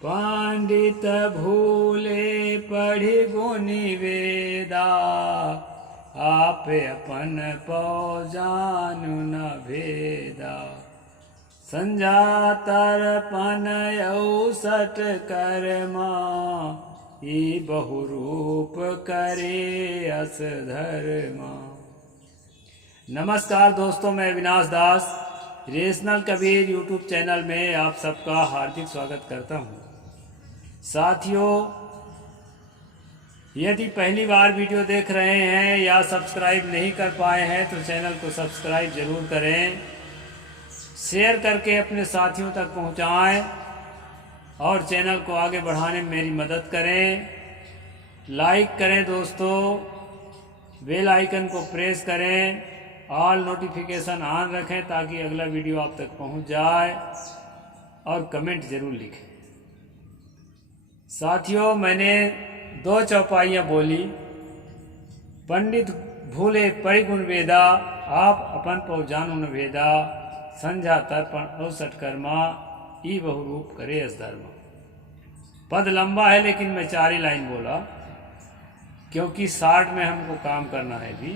पंडित भूले पढ़ि गुनि वेदा, आप अपन पौ जानु न भेदा। संझा तर्पण औसठ कर्मा, ई बहुरूप करे अस धर्मा। नमस्कार दोस्तों, मैं अविनाश दास रेशनल कबीर यूट्यूब चैनल में आप सबका हार्दिक स्वागत करता हूं। साथियों, यदि पहली बार वीडियो देख रहे हैं या सब्सक्राइब नहीं कर पाए हैं तो चैनल को सब्सक्राइब जरूर करें, शेयर करके अपने साथियों तक पहुंचाएं और चैनल को आगे बढ़ाने में मेरी मदद करें। लाइक करें दोस्तों, बेल आइकन को प्रेस करें, ऑल नोटिफिकेशन ऑन रखें ताकि अगला वीडियो आप तक पहुंच जाए, और कमेंट जरूर लिखें। साथियों, मैंने 2 चौपाइयाँ बोली। पंडित भूले पढ़ि गुनि वेदा, आप अपन पौ जानु न भेदा। संझा तर्पण औसठ कर्मा, ई बहुरूप करे अस धर्मा। पद लंबा है लेकिन मैं 4 ही लाइन बोला क्योंकि 60 में हमको काम करना है भी।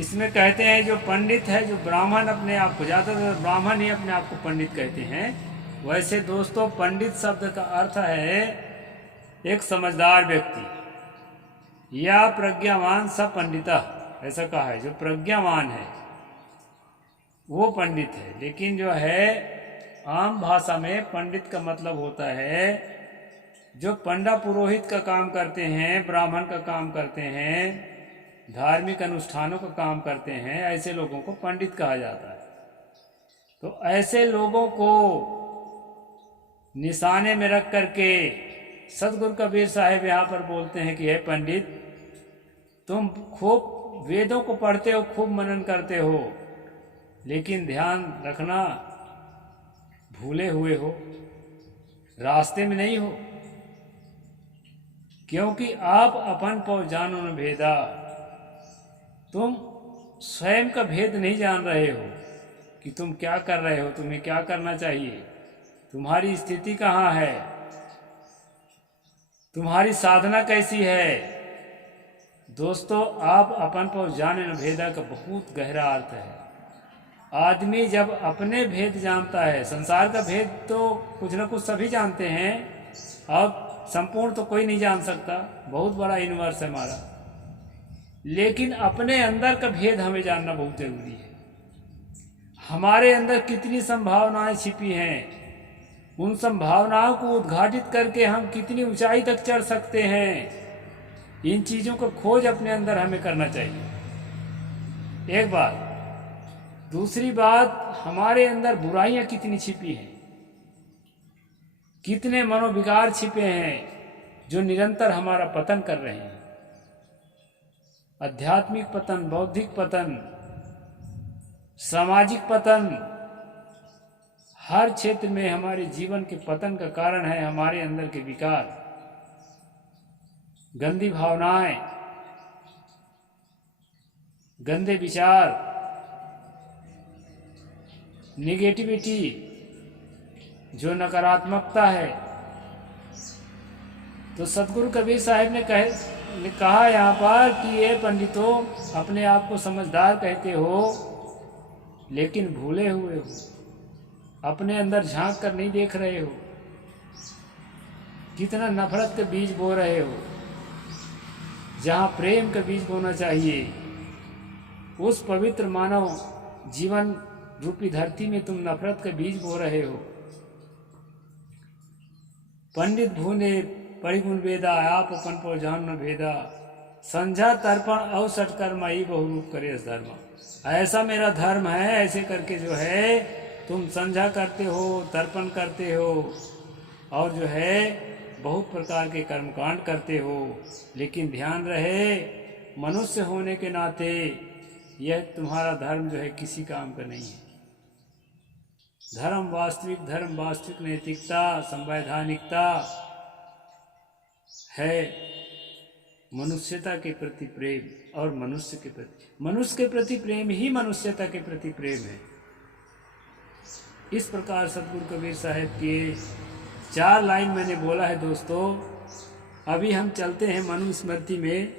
इसमें कहते हैं जो पंडित है, जो ब्राह्मण अपने आप को, ज़्यादातर ब्राह्मण ही अपने आप को पंडित कहते हैं। वैसे दोस्तों, पंडित शब्द का अर्थ है एक समझदार व्यक्ति या प्रज्ञावान स पंडित, ऐसा कहा है। जो प्रज्ञावान है वो पंडित है। लेकिन जो है आम भाषा में पंडित का मतलब होता है जो पंडा पुरोहित का काम करते हैं, ब्राह्मण का काम करते हैं, धार्मिक अनुष्ठानों का काम करते हैं, ऐसे लोगों को पंडित कहा जाता है। तो ऐसे लोगों को निशाने में रख करके सतगुरु कबीर साहब यहाँ पर बोलते हैं कि हे पंडित, तुम खूब वेदों को पढ़ते हो, खूब मनन करते हो, लेकिन ध्यान रखना भूले हुए हो, रास्ते में नहीं हो। क्योंकि आप अपन पौ जानु न भेदा, तुम स्वयं का भेद नहीं जान रहे हो कि तुम क्या कर रहे हो, तुम्हें क्या करना चाहिए, तुम्हारी स्थिति कहाँ है, तुम्हारी साधना कैसी है। दोस्तों, आप अपन पौ जानु न भेदा का बहुत गहरा अर्थ है। आदमी जब अपने भेद जानता है, संसार का भेद तो कुछ न कुछ सभी जानते हैं, अब संपूर्ण तो कोई नहीं जान सकता, बहुत बड़ा यूनिवर्स है हमारा, लेकिन अपने अंदर का भेद हमें जानना बहुत जरूरी है। हमारे अंदर कितनी संभावनाएं छिपी हैं, उन संभावनाओं को उद्घाटित करके हम कितनी ऊंचाई तक चढ़ सकते हैं, इन चीज़ों को खोज अपने अंदर हमें करना चाहिए। एक बात। दूसरी बात, हमारे अंदर बुराइयां कितनी छिपी हैं, कितने मनोविकार छिपे हैं जो निरंतर हमारा पतन कर रहे हैं। आध्यात्मिक पतन, बौद्धिक पतन, सामाजिक पतन, हर क्षेत्र में हमारे जीवन के पतन का कारण है हमारे अंदर के विकार, गंदी भावनाएं, गंदे विचार, निगेटिविटी, जो नकारात्मकता है। तो सतगुरु कबीर साहब ने कहा यहाँ पर कि ये पंडितों, अपने आप को समझदार कहते हो लेकिन भूले हुए हो, अपने अंदर झांक कर नहीं देख रहे हो, कितना नफरत के बीज बो रहे हो। जहाँ प्रेम का बीज बोना चाहिए, उस पवित्र मानव जीवन रूपी धरती में तुम नफरत का बीज बो रहे हो। पंडित भूले पढ़ि गुनि वेदा, आप अपन पौ जानु न भेदा। संझा तर्पण औसठ कर्मा, ई बहुरूप करे अस धर्मा। ऐसा मेरा धर्म है, ऐसे करके जो है तुम संझा करते हो, तर्पण करते हो, और जो है बहुत प्रकार के कर्मकांड करते हो, लेकिन ध्यान रहे मनुष्य होने के नाते यह तुम्हारा धर्म जो है किसी काम का नहीं है। धर्म, वास्तविक नैतिकता, संवैधानिकता है मनुष्यता के प्रति प्रेम, और मनुष्य के प्रति प्रेम ही मनुष्यता के प्रति प्रेम है। इस प्रकार सतगुरु कबीर साहब के 4 लाइन मैंने बोला है दोस्तों। अभी हम चलते हैं मनुस्मृति में,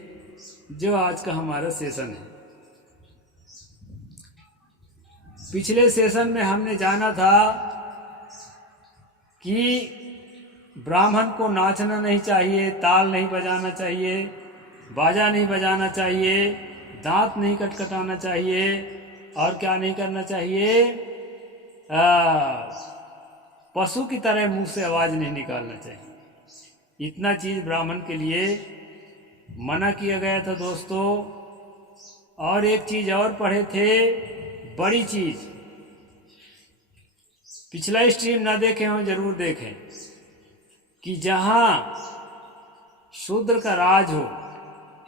जो आज का हमारा सेशन है। पिछले सेशन में हमने जाना था कि ब्राह्मण को नाचना नहीं चाहिए, ताल नहीं बजाना चाहिए, बाजा नहीं बजाना चाहिए, दांत नहीं कटकटाना चाहिए, और क्या नहीं करना चाहिए, पशु की तरह मुंह से आवाज़ नहीं निकालना चाहिए। इतना चीज़ ब्राह्मण के लिए मना किया गया था दोस्तों। और एक चीज़ और पढ़े थे, बड़ी चीज़। पिछला स्ट्रीम ना देखे हो जरूर देखें कि जहाँ शूद्र का राज हो,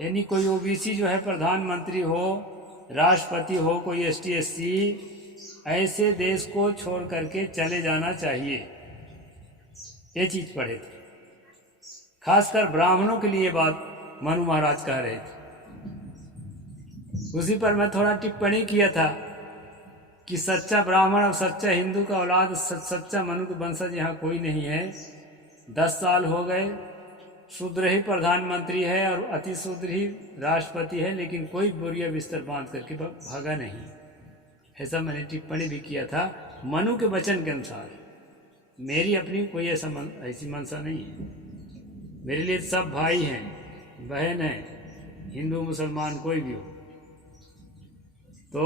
यानी कोई ओबीसी जो है प्रधानमंत्री हो, राष्ट्रपति हो, कोई एसटी एससी, ऐसे देश को छोड़ करके चले जाना चाहिए। ये चीज़ पढ़े थे। खासकर ब्राह्मणों के लिए बात मनु महाराज कह रहे थे। उसी पर मैं थोड़ा टिप्पणी किया था कि सच्चा ब्राह्मण और सच्चा हिंदू का औलाद, सच्चा मनु के वंशज यहाँ कोई नहीं है। 10 साल हो गए, शूद्र ही प्रधानमंत्री है और अति शूद्र ही राष्ट्रपति है, लेकिन कोई बोरिया बिस्तर बांध करके भागा नहीं। ऐसा मैंने टिप्पणी भी किया था मनु के वचन के अनुसार। मेरी अपनी कोई ऐसी मनसा नहीं है। मेरे लिए सब भाई हैं, बहन हैं, हिंदू मुसलमान कोई भी हो। तो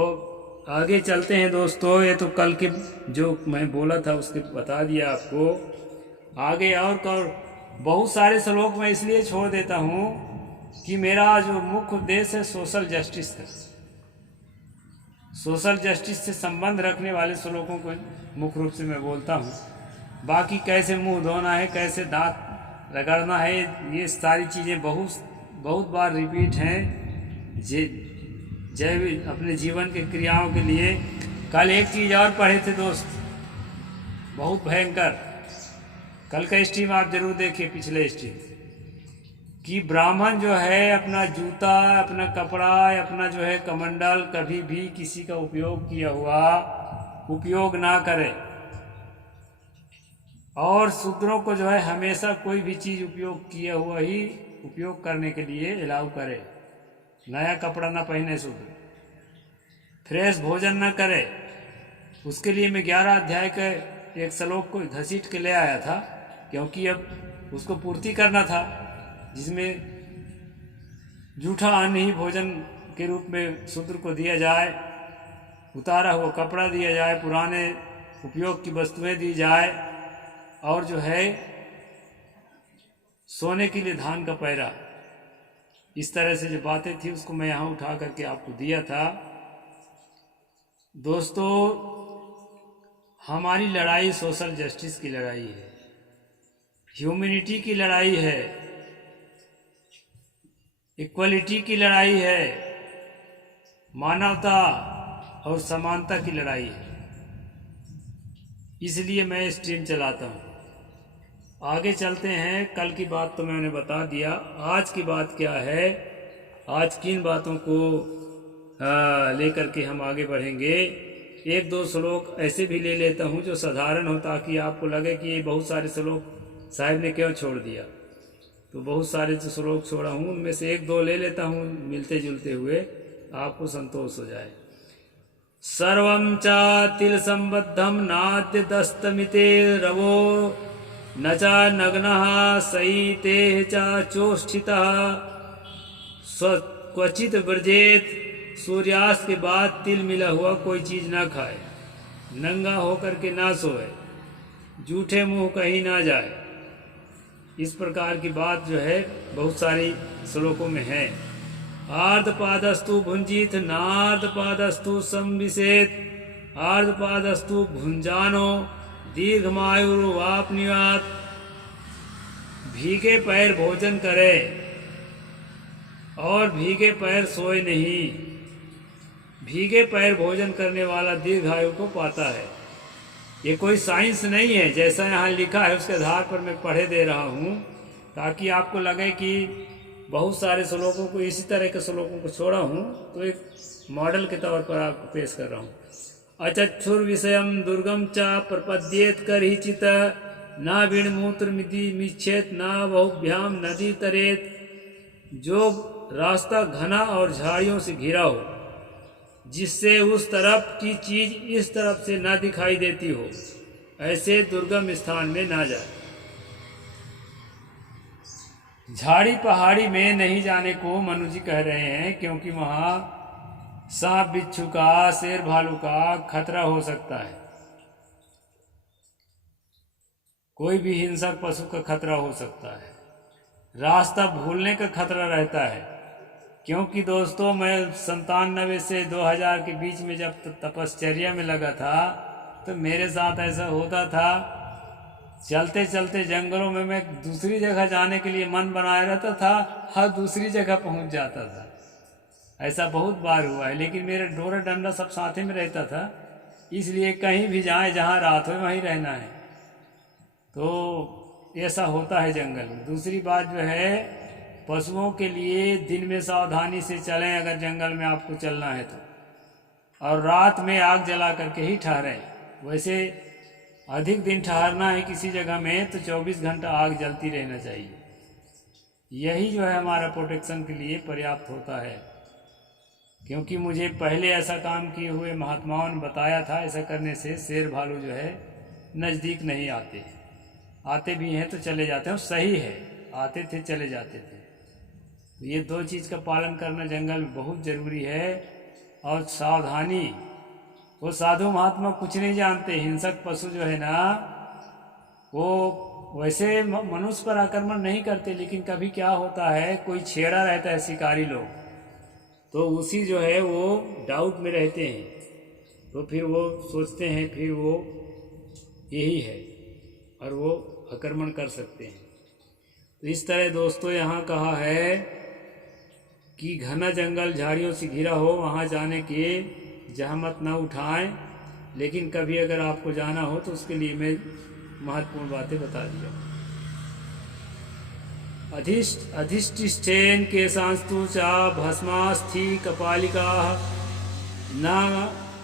आगे चलते हैं दोस्तों। ये तो कल के जो मैं बोला था उसके बता दिया आपको। आगे और बहुत सारे श्लोक मैं इसलिए छोड़ देता हूँ कि मेरा जो मुख्य उद्देश्य है सोशल जस्टिस का, सोशल जस्टिस से संबंध रखने वाले श्लोकों को मुख्य रूप से मैं बोलता हूँ। बाकी कैसे मुंह धोना है, कैसे दांत रगड़ना है, ये सारी चीज़ें बहुत बार रिपीट हैं जय अपने जीवन के क्रियाओं के लिए। कल एक चीज़ और पढ़े थे दोस्त, बहुत भयंकर। कल का स्ट्रीम आप जरूर देखिए, पिछले स्ट्रीम, कि ब्राह्मण जो है अपना जूता, अपना कपड़ा, अपना जो है कमंडल कभी भी किसी का उपयोग किया हुआ उपयोग ना करे। और शूद्रों को जो है हमेशा कोई भी चीज़ उपयोग किया हुआ ही उपयोग करने के लिए अलाउ करे। नया कपड़ा ना पहने शूद्र, फ्रेश भोजन ना करे। उसके लिए मैं 11 अध्याय के एक श्लोक को घसीट के ले आया था, क्योंकि अब उसको पूर्ति करना था, जिसमें जूठा अन्न ही भोजन के रूप में शूद्र को दिया जाए, उतारा हुआ कपड़ा दिया जाए, पुराने उपयोग की वस्तुएं दी जाए, और जो है सोने के लिए धान का पैरा। इस तरह से जो बातें थी उसको मैं यहाँ उठा करके आपको दिया था। दोस्तों, हमारी लड़ाई सोशल जस्टिस की लड़ाई है, ह्यूमैनिटी की लड़ाई है, इक्वलिटी की लड़ाई है, मानवता और समानता की लड़ाई है। इसलिए मैं स्ट्रीम चलाता हूँ। आगे चलते हैं। कल की बात तो मैंने बता दिया, आज की बात क्या है, आज किन बातों को लेकर के हम आगे बढ़ेंगे। 1-2 श्लोक ऐसे भी ले लेता हूँ जो साधारण हो, ताकि आपको लगे कि ये बहुत सारे श्लोक साहिब ने क्यों छोड़ दिया। तो बहुत सारे जो श्लोक छोड़ा हूँ उनमें से 1-2 ले लेता हूँ मिलते जुलते हुए, आपको संतोष हो जाए। सर्वं चातिल संबद्धम नाद्य दस्तमिते रवो न चा नग्नः सईते चा चोष्ठितः क्वचित व्रजेत। सूर्यास्त के बाद तिल मिला हुआ कोई चीज़ ना खाए, नंगा होकर के ना सोए, जूठे मुंह कहीं ना जाए। इस प्रकार की बात जो है बहुत सारी श्लोकों में है। आर्धपादस्तु भुंजित नार्धपादस्तु संविशेत, आर्धपादस्तु भुंजानो दीर्घमायुर्वाप्नुयात्। भीगे पैर भोजन करे और भीगे पैर सोए नहीं। भीगे पैर भोजन करने वाला दीर्घायु को पाता है। ये कोई साइंस नहीं है, जैसा यहाँ लिखा है उसके आधार पर मैं पढ़े दे रहा हूँ, ताकि आपको लगे कि बहुत सारे श्लोकों को, इसी तरह के श्लोकों को छोड़ा हूँ, तो एक मॉडल के तौर पर आपको पेश कर रहा हूँ। अचक्षुर विषयम दुर्गम च प्रपद्येत करहिचित ना विणमूत्र मिति मिच्छेत ना बहुभ्याम नदी तरेत। जो रास्ता घना और झाड़ियों से घिरा हो, जिससे उस तरफ की चीज इस तरफ से ना दिखाई देती हो, ऐसे दुर्गम स्थान में ना जाए। झाड़ी पहाड़ी में नहीं जाने को मनु जी कह रहे हैं, क्योंकि वहाँ सांप बिच्छू का, शेर भालू का खतरा हो सकता है। कोई भी हिंसक पशु का खतरा हो सकता है। रास्ता भूलने का खतरा रहता है, क्योंकि दोस्तों मैं 97 से 2000 के बीच में जब तपश्चर्या में लगा था, तो मेरे साथ ऐसा होता था। चलते चलते जंगलों में मैं दूसरी जगह जाने के लिए मन बनाया रहता था, हर दूसरी जगह पहुंच जाता था। ऐसा बहुत बार हुआ है, लेकिन मेरा डोरा डंडा सब साथ में रहता था, इसलिए कहीं भी जाएं जहां रात हो वहीं रहना है। तो ऐसा होता है जंगल में। दूसरी बात जो है, पशुओं के लिए दिन में सावधानी से चलें अगर जंगल में आपको चलना है तो, और रात में आग जला करके ही ठहरें। वैसे अधिक दिन ठहरना है किसी जगह में तो 24 घंटा आग जलती रहना चाहिए। यही जो है हमारा प्रोटेक्शन के लिए पर्याप्त होता है, क्योंकि मुझे पहले ऐसा काम किए हुए महात्माओं ने बताया था, ऐसा करने से शेर भालू जो है नज़दीक नहीं आते। आते भी हैं तो चले जाते हैं, सही है, आते थे चले जाते थे। तो ये दो चीज़ का पालन करना जंगल में बहुत ज़रूरी है। और सावधानी, वो साधु महात्मा कुछ नहीं जानते। हिंसक पशु जो है ना, वो वैसे मनुष्य पर आक्रमण नहीं करते, लेकिन कभी क्या होता है, कोई छेड़ा रहता है शिकारी लोग, तो उसी जो है वो डाउट में रहते हैं, तो फिर वो सोचते हैं फिर वो यही है, और वो आक्रमण कर सकते हैं। तो इस तरह दोस्तों यहाँ कहा है कि घना जंगल झाड़ियों से घिरा हो, वहाँ जाने के जहमत न उठाएं। लेकिन कभी अगर आपको जाना हो तो उसके लिए मैं महत्वपूर्ण बातें बता दिया। अधिष्ठिष्ठेन केशांस्तु च भस्मास्थि कपालिका न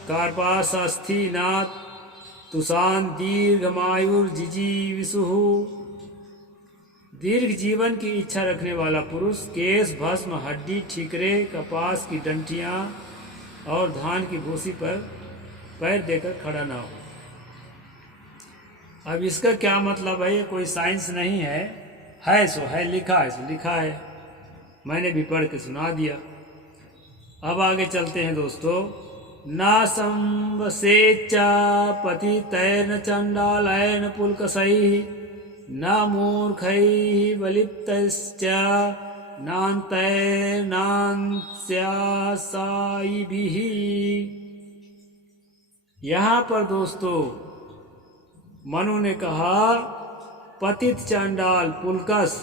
कार्पासास्थि न तुषान दीर्घमायुर्जिजीविषुः। दीर्घ जीवन की इच्छा रखने वाला पुरुष केश, भस्म, हड्डी, ठीकरे, कपास की डंठियाँ और धान की भूसी पर पैर देकर खड़ा ना हो। अब इसका क्या मतलब है, ये कोई साइंस नहीं है सो है, लिखा है सो लिखा है, मैंने भी पढ़ के सुना दिया। अब आगे चलते हैं दोस्तों। ना संवसेच्चा पतितैर्न चंडालैर्न पुलकसैः न मूर्खैः बलिप्तश्च नान्तैर्नान्स्यासायिभिः। यहाँ पर दोस्तों मनु ने कहा, पतित, चांडाल, पुलकस,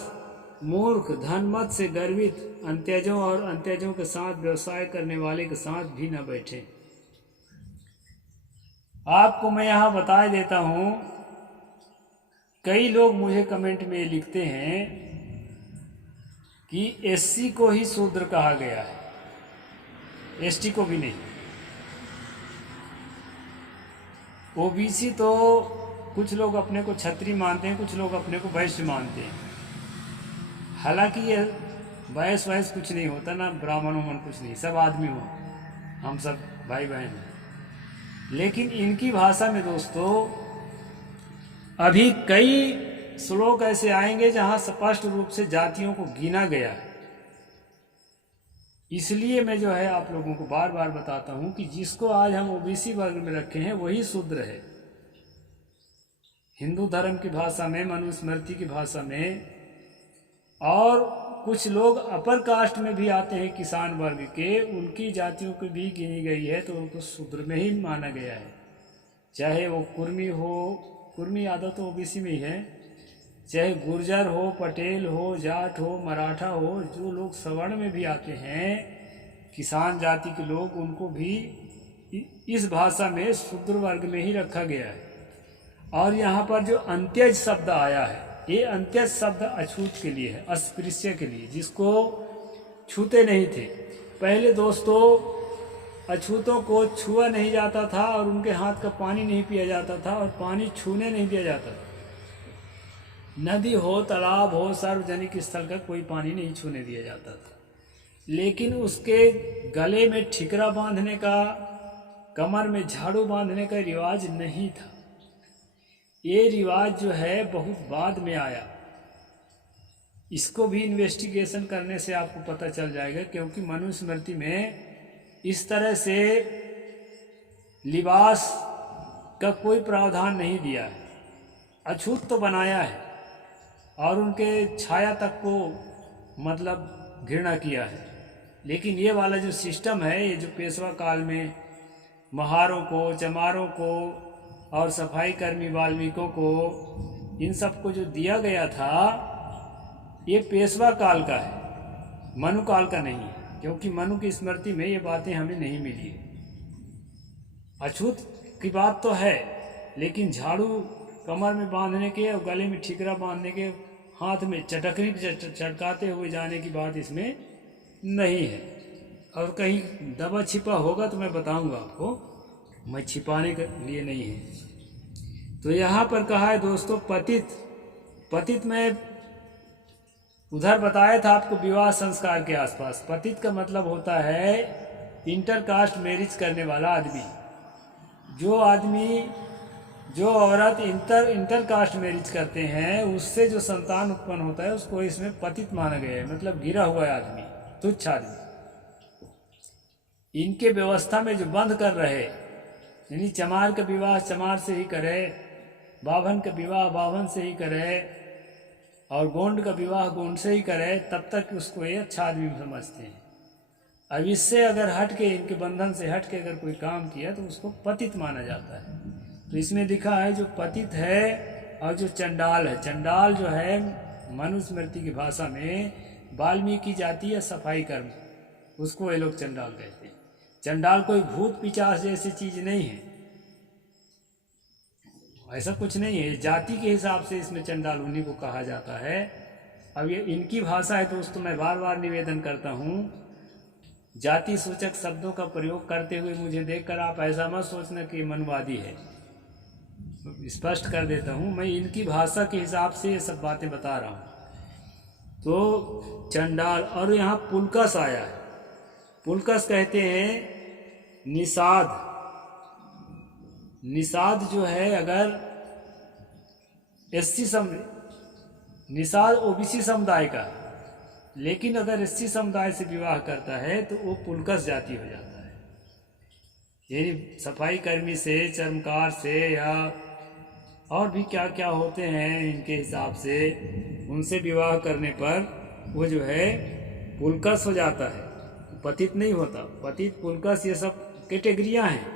मूर्ख, धनमत से गर्वित, अंत्यजों और अंत्यजों के साथ व्यवसाय करने वाले के साथ भी न बैठे। आपको मैं यहाँ बता देता हूँ, कई लोग मुझे कमेंट में लिखते हैं कि एससी को ही शूद्र कहा गया है, एसटी को भी नहीं। ओबीसी तो कुछ लोग अपने को क्षत्रिय मानते हैं, कुछ लोग अपने को वैश्य मानते हैं। हालांकि ये वैश्य कुछ नहीं होता, ना ब्राह्मण उमन कुछ नहीं, सब आदमी हो, हम सब भाई बहन हैं। लेकिन इनकी भाषा में दोस्तों अभी कई श्लोक ऐसे आएंगे जहां स्पष्ट रूप से जातियों को गिना गया है। इसलिए मैं जो है आप लोगों को बार बार बताता हूं कि जिसको आज हम ओबीसी वर्ग में रखे हैं वही शूद्र है। हिंदू धर्म की भाषा में, मनुस्मृति की भाषा में, और कुछ लोग अपर कास्ट में भी आते हैं किसान वर्ग के, उनकी जातियों की भी गिनी गई है, तो उनको शूद्र में ही माना गया है। चाहे वो कुर्मी हो, कुर्मी यादव तो ओबीसी में ही है, चाहे गुर्जर हो, पटेल हो, जाट हो, मराठा हो, जो लोग सवर्ण में भी आते हैं, किसान जाति के लोग, उनको भी इस भाषा में शूद्र वर्ग में ही रखा गया है। और यहाँ पर जो अंत्यज शब्द आया है, ये अंत्यज शब्द अछूत के लिए है, अस्पृश्य के लिए, जिसको छूते नहीं थे। पहले दोस्तों अछूतों को छुआ नहीं जाता था, और उनके हाथ का पानी नहीं पिया जाता था, और पानी छूने नहीं दिया जाता था। नदी हो, तालाब हो, सार्वजनिक स्थल का कोई पानी नहीं छूने दिया जाता था। लेकिन उसके गले में ठिकरा बांधने का, कमर में झाड़ू बांधने का रिवाज नहीं था। ये रिवाज जो है बहुत बाद में आया। इसको भी इन्वेस्टिगेशन करने से आपको पता चल जाएगा, क्योंकि मनुस्मृति में इस तरह से लिबास का कोई प्रावधान नहीं दिया है। अछूत तो बनाया है और उनके छाया तक को मतलब घृणा किया है। लेकिन ये वाला जो सिस्टम है, ये जो पेशवा काल में महारों को, चमारों को और सफाई कर्मी वाल्मीकों को, इन सबको जो दिया गया था, ये पेशवा काल का है, मनु काल का नहीं है। क्योंकि मनु की स्मृति में ये बातें हमें नहीं मिली है। अछूत की बात तो है, लेकिन झाड़ू कमर में बांधने के और गले में ठिकरा बांधने के, हाथ में चटकनी चटकाते हुए जाने की बात इसमें नहीं है। और कहीं दबा छिपा होगा तो मैं बताऊंगा आपको, मैं छिपाने के लिए नहीं है। तो यहाँ पर कहा है दोस्तों पतित में उधर बताया था आपको विवाह संस्कार के आसपास। पतित का मतलब होता है इंटरकास्ट मैरिज करने वाला आदमी। जो औरत इंटरकास्ट मैरिज करते हैं, उससे जो संतान उत्पन्न होता है उसको इसमें पतित माना गया है। मतलब गिरा हुआ आदमी, तुच्छ आदमी। इनके व्यवस्था में जो बंद कर रहे, यानी चमार का विवाह चमार से ही करे, बाभन का विवाह बाभन से ही करे और गोंड का विवाह गोंड से ही करे, तब तक उसको ये अच्छा आदमी समझते हैं। अब इससे अगर हट के, इनके बंधन से हट के अगर कोई काम किया तो उसको पतित माना जाता है। तो इसमें लिखा है जो पतित है और जो चंडाल है। चंडाल जो है मनुस्मृति की भाषा में वाल्मीकि जाति या सफाई कर्म, उसको ये लोग चंडाल कहते हैं। चंडाल कोई भूत पिचास जैसी चीज नहीं है, ऐसा कुछ नहीं है। जाति के हिसाब से इसमें चंडाल उन्हीं को कहा जाता है। अब ये इनकी भाषा है दोस्तों, मैं बार बार निवेदन करता हूँ, जाति सूचक शब्दों का प्रयोग करते हुए मुझे देखकर आप ऐसा मत सोचना कि मनुवादी है। स्पष्ट कर देता हूँ, मैं इनकी भाषा के हिसाब से ये सब बातें बता रहा हूँ। तो चंडाल, और यहाँ पुलकस आया है। पुलकस कहते हैं निषाद। निषाद जो है, अगर निषाद ओबीसी समुदाय का है, लेकिन अगर एससी समुदाय से विवाह करता है तो वो पुलकस जाति हो जाता है। यानी सफाई कर्मी से, चर्मकार से, या और भी क्या क्या होते हैं इनके हिसाब से, उनसे विवाह करने पर वो जो है पुलकस हो जाता है, पतित नहीं होता। पतित, पुलकस, ये सब कैटेगरियां हैं,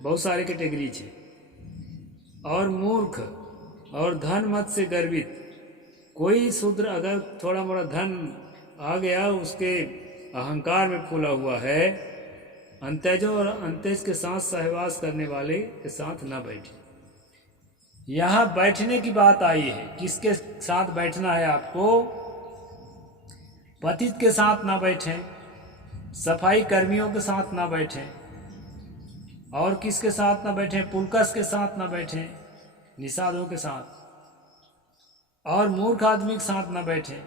बहुत सारे कैटेगरी है। और मूर्ख और धन मत से गर्वित, कोई शूद्र अगर थोड़ा मोड़ा धन आ गया, उसके अहंकार में फूला हुआ है, अंत्यजों और अंत्यज के साथ सहवास करने वाले के साथ न बैठे। यहाँ बैठने की बात आई है, किसके साथ बैठना है आपको? पतित के साथ ना बैठें, सफाई कर्मियों के साथ ना बैठें, और किसके साथ ना बैठें? पुलकस के साथ ना बैठें, निषादों के साथ, और मूर्ख आदमी के साथ ना बैठें।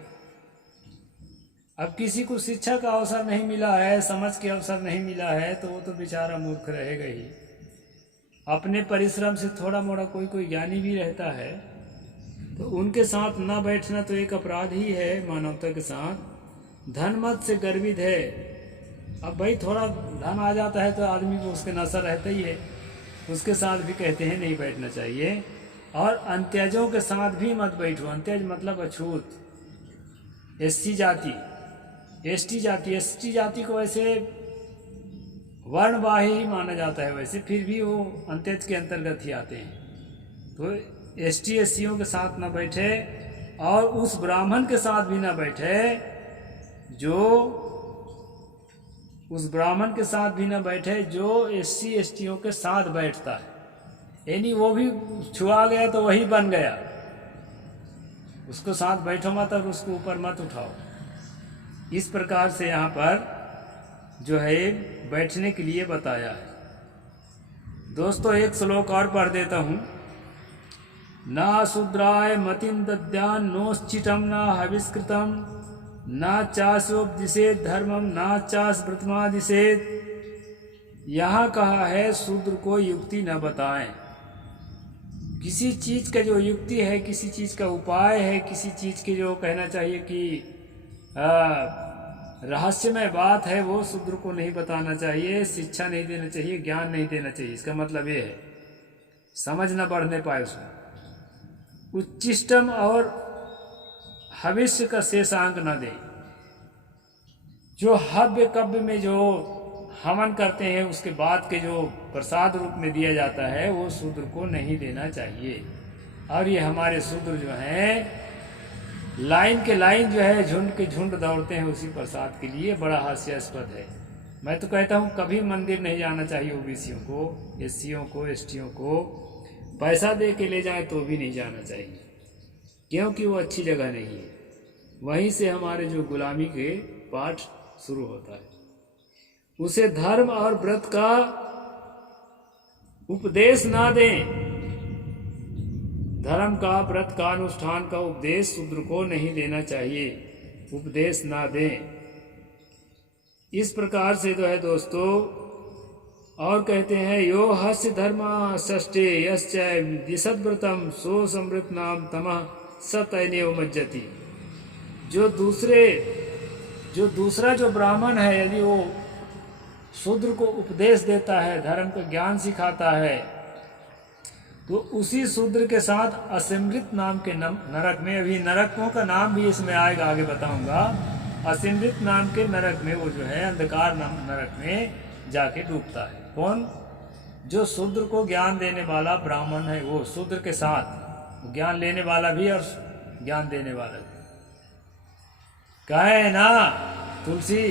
अब किसी को शिक्षा का अवसर नहीं मिला है, समझ के अवसर नहीं मिला है, तो वो तो बेचारा मूर्ख रहेगा ही। अपने परिश्रम से थोड़ा मोड़ा कोई ज्ञानी भी रहता है, तो उनके साथ ना बैठना तो एक अपराध ही है मानवता के साथ। धन मत से गर्वित है। अब भाई थोड़ा धन आ जाता है तो आदमी को उसके नशा रहता ही है, उसके साथ भी कहते हैं नहीं बैठना चाहिए। और अंत्यजों के साथ भी मत बैठो। अंत्यज मतलब अछूत, एससी जाति, एसटी जाति। एसटी जाति को वैसे वर्णवाही ही माना जाता है, वैसे फिर भी वो अंत्यज के अंतर्गत ही आते हैं। तो एसटी एससीओं के साथ ना बैठे, और उस ब्राह्मण के साथ भी ना बैठे जो उस ब्राह्मण के साथ भी ना बैठे जो एससी एसटीओं के साथ बैठता है। यानी वो भी छुआ गया तो वही बन गया, उसको साथ बैठो मत और उसको ऊपर मत उठाओ। इस प्रकार से यहाँ पर जो है बैठने के लिए बताया है। दोस्तों एक श्लोक और पढ़ देता हूँ। ना शूद्राय मतिम दद्यान नोश्चिटम न हविष्कृतम न चासोपदिशेत धर्मम न चास व्रतमादिशेत। यहाँ कहा है शूद्र को युक्ति न बताएं। किसी चीज़ का जो युक्ति है, किसी चीज़ का उपाय है, किसी चीज़ की जो कहना चाहिए कि रहस्यमय बात है, वो शूद्र को नहीं बताना चाहिए, शिक्षा नहीं देना चाहिए, ज्ञान नहीं देना चाहिए। इसका मतलब ये है समझ न बढ़ने पाए उसमें। उच्चिष्टम और हविष्य का शेषांक न दे। जो हव्य कव्य में जो हवन करते हैं उसके बाद के जो प्रसाद रूप में दिया जाता है वो शूद्र को नहीं देना चाहिए। और ये हमारे शूद्र जो हैं लाइन के लाइन जो है झुंड के झुंड दौड़ते हैं उसी प्रसाद के लिए। बड़ा हास्यास्पद है। मैं तो कहता हूँ कभी मंदिर नहीं जाना चाहिए ओबीसीयों को, एससीओं को, एसटीओं को। पैसा दे के ले जाए तो भी नहीं जाना चाहिए, क्योंकि वो अच्छी जगह नहीं है। वहीं से हमारे जो गुलामी के पाठ शुरू होता है। उसे धर्म और व्रत का उपदेश ना दें। धर्म का, व्रत का, अनुष्ठान का उपदेश शूद्र को नहीं देना चाहिए, उपदेश ना दें। इस प्रकार से जो है दोस्तों, और कहते हैं यो हस्य धर्मा षष्ठे यश्चै दिशद्व्रतम सो समृत नाम तमः स तैनेव मज्जति। जो दूसरा जो ब्राह्मण है, यदि वो शूद्र को उपदेश देता है, धर्म का ज्ञान सिखाता है, तो उसी शूद्र के साथ असिमृत नाम के नरक में, अभी नरकों का नाम भी इसमें आएगा, आगे बताऊंगा। असिमृत नाम के नरक में वो जो है अंधकार नाम नरक में जाके डूबता है। कौन? जो शूद्र को ज्ञान देने वाला ब्राह्मण है, वो शूद्र के साथ ज्ञान लेने वाला भी और ज्ञान देने वाला भी। कहे ना तुलसी,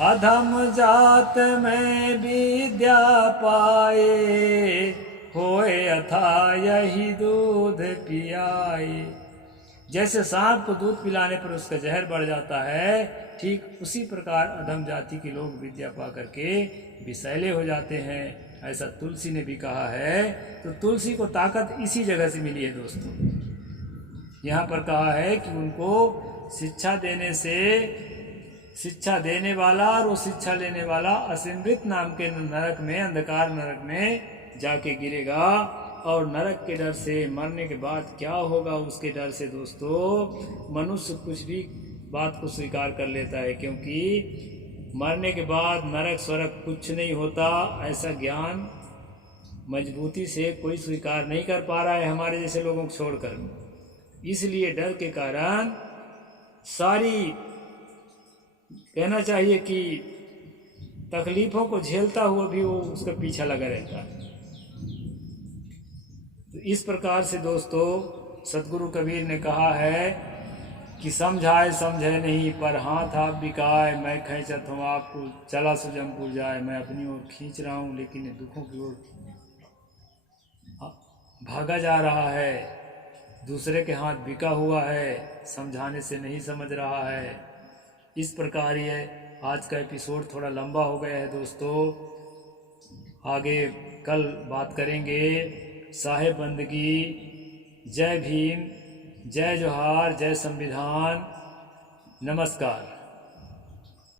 अधम जात में विद्या पाए, होए अथा यही दूध पियाए। जैसे सांप को दूध पिलाने पर उसका जहर बढ़ जाता है, ठीक उसी प्रकार अधम जाति के लोग विद्या पा करके विषैले हो जाते हैं। ऐसा तुलसी ने भी कहा है। तो तुलसी को ताकत इसी जगह से मिली है दोस्तों। यहाँ पर कहा है कि उनको शिक्षा देने से, शिक्षा देने वाला और वो शिक्षा लेने वाला असिमृत नाम के नरक में, अंधकार नरक में जाके गिरेगा। और नरक के डर से, मरने के बाद क्या होगा उसके डर से दोस्तों, मनुष्य कुछ भी बात को स्वीकार कर लेता है, क्योंकि मरने के बाद नरक स्वर्ग कुछ नहीं होता, ऐसा ज्ञान मजबूती से कोई स्वीकार नहीं कर पा रहा है हमारे जैसे लोगों को छोड़कर। इसलिए डर के कारण सारी, कहना चाहिए कि तकलीफों को झेलता हुआ भी वो उसका पीछा लगा रहता है। तो इस प्रकार से दोस्तों सतगुरु कबीर ने कहा है कि समझाए समझे नहीं, पर हाथ आप बिकाए, मैं खींचत हूँ आपको चला सुजमपुर जाए। मैं अपनी ओर खींच रहा हूँ, लेकिन ये दुखों की ओर भागा जा रहा है, दूसरे के हाथ बिका हुआ है, समझाने से नहीं समझ रहा है। इस प्रकार ये आज का एपिसोड थोड़ा लंबा हो गया है दोस्तों। आगे कल बात करेंगे। साहेब बंदगी। जय भीम, जय जोहार, जय संविधान। नमस्कार।